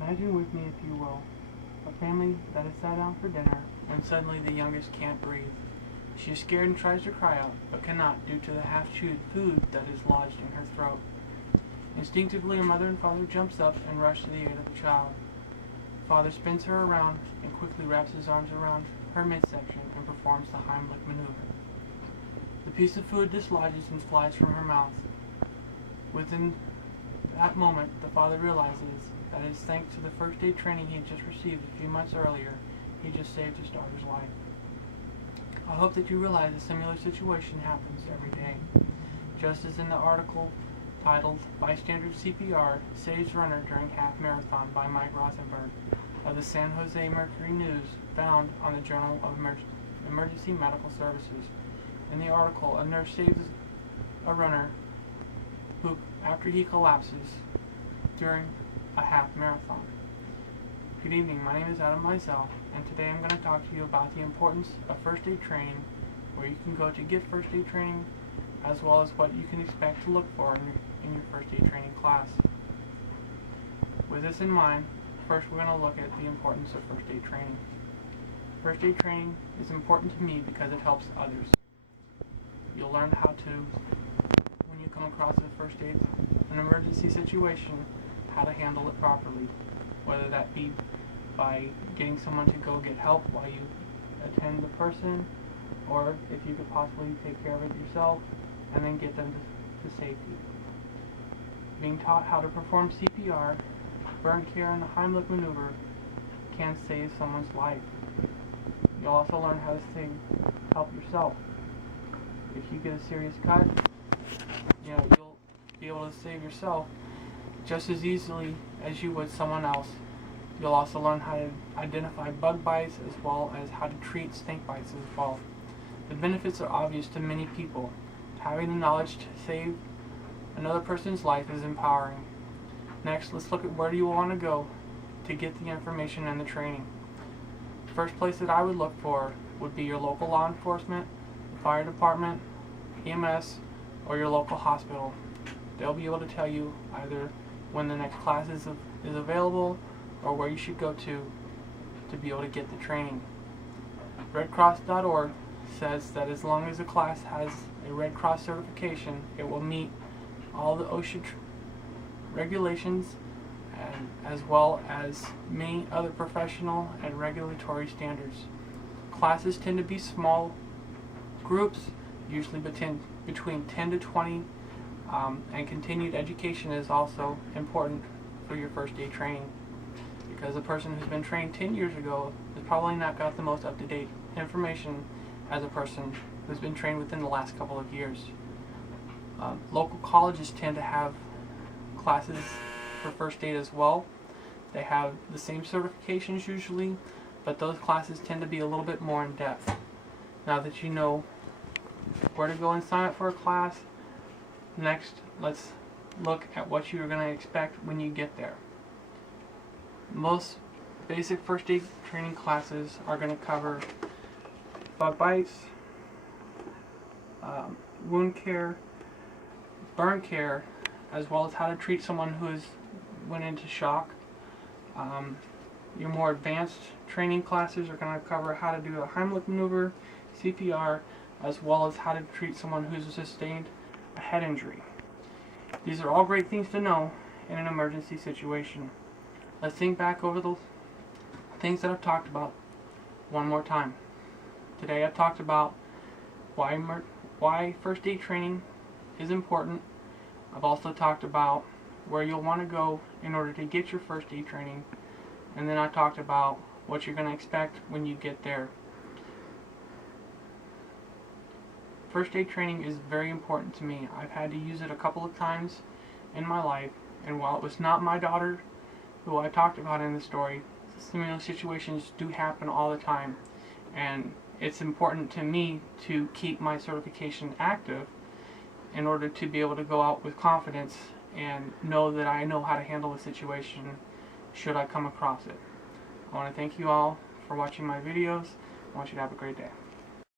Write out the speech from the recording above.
Imagine with me, if you will, a family that has sat down for dinner when suddenly the youngest can't breathe. She is scared and tries to cry out, but cannot due to the half-chewed food that is lodged in her throat. Instinctively, her mother and father jumps up and rush to the aid of the child. Father spins her around and quickly wraps his arms around her midsection and performs the Heimlich maneuver. The piece of food dislodges and flies from her mouth. Within that moment, the father realizes that it is thanks to the first aid training he had just received a few months earlier, he just saved his daughter's life. I hope that you realize a similar situation happens every day. Just as in the article titled Bystander CPR Saves Runner During Half Marathon by Mike Rosenberg of the San Jose Mercury News, found on the Journal of Emergency Medical Services. In the article, a nurse saves a runner who, after he collapses during a half marathon. Good evening, my name is Adam Mizell, and today I'm going to talk to you about the importance of first aid training, where you can go to get first aid training, as well as what you can expect to look for in your first aid training class. With this in mind, first we're going to look at the importance of first aid training. First aid training is important to me because it helps others. You'll learn how to, when you come across an emergency situation, how to handle it properly, whether that be by getting someone to go get help while you attend the person, or if you could possibly take care of it yourself and then get them to safety. Being taught how to perform CPR, burn care, and the Heimlich maneuver can save someone's life. You'll also learn how to help yourself. If you get a serious cut, you'll be able to save yourself just as easily as you would someone else. You'll also learn how to identify bug bites as well as how to treat snake bites as well. The benefits are obvious to many people. Having the knowledge to save another person's life is empowering. Next, let's look at where you want to go to get the information and the training. The first place that I would look for would be your local law enforcement, fire department, EMS, or your local hospital. They'll be able to tell you either when the next class is available or where you should go to be able to get the training. RedCross.org says that as long as a class has a Red Cross certification, it will meet all the OSHA regulations and as well as many other professional and regulatory standards. Classes tend to be small groups, usually between 10 to 20, and continued education is also important for your first aid training, because a person who's been trained 10 years ago has probably not got the most up-to-date information as a person who's been trained within the last couple of years. Local colleges tend to have classes for first aid as well. They have the same certifications usually, but those classes tend to be a little bit more in depth. Now that you know where to go and sign up for a class, next let's look at what you're going to expect when you get there. Most basic first aid training classes are going to cover bug bites, wound care, burn care, as well as how to treat someone who went into shock. Your more advanced training classes are going to cover how to do a Heimlich maneuver, CPR, as well as how to treat someone who's sustained a head injury. These are all great things to know in an emergency situation. Let's think back over the things that I've talked about one more time. Today I talked about why first aid training is important. I've also talked about where you'll want to go in order to get your first aid training, and then I talked about what you're going to expect when you get there. First aid training is very important to me. I've had to use it a couple of times in my life, and while it was not my daughter who I talked about in the story, similar situations do happen all the time, and it's important to me to keep my certification active in order to be able to go out with confidence and know that I know how to handle a situation should I come across it. I want to thank you all for watching my videos. I want you to have a great day.